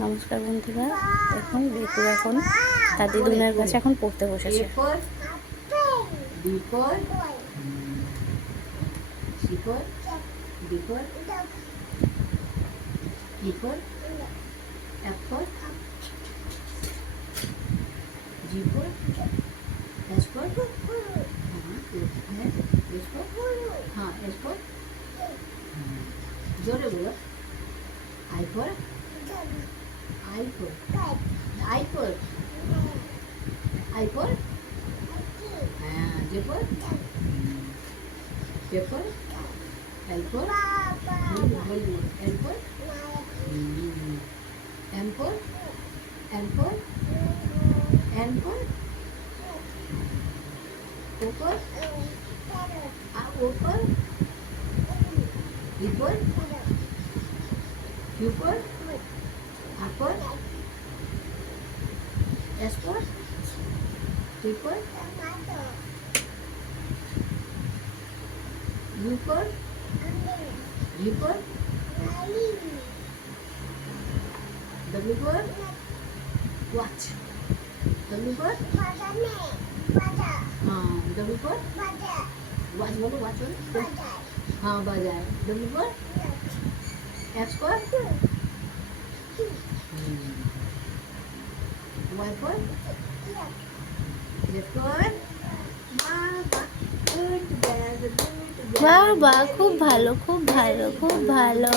নমস্কার বন্ধুরা, দেখুন ঋতু এখন তার দিদুনের কাছে এখন পড়তে বসেছে। जोरे बोलो आई पर आई पर आई पर आई पर हाँ जे पर एल पर एल पर एम पर एम पर एन पर ऊपर ऊपर ऊपर ऊपर upper S for T for U for V for W for watch W for हाँ W for watch बोलो watch बोलो हाँ बाजार W for X for Y for Z for Mama good together বাহ বাহ, খুব ভালো, খুব ভালো, খুব ভালো।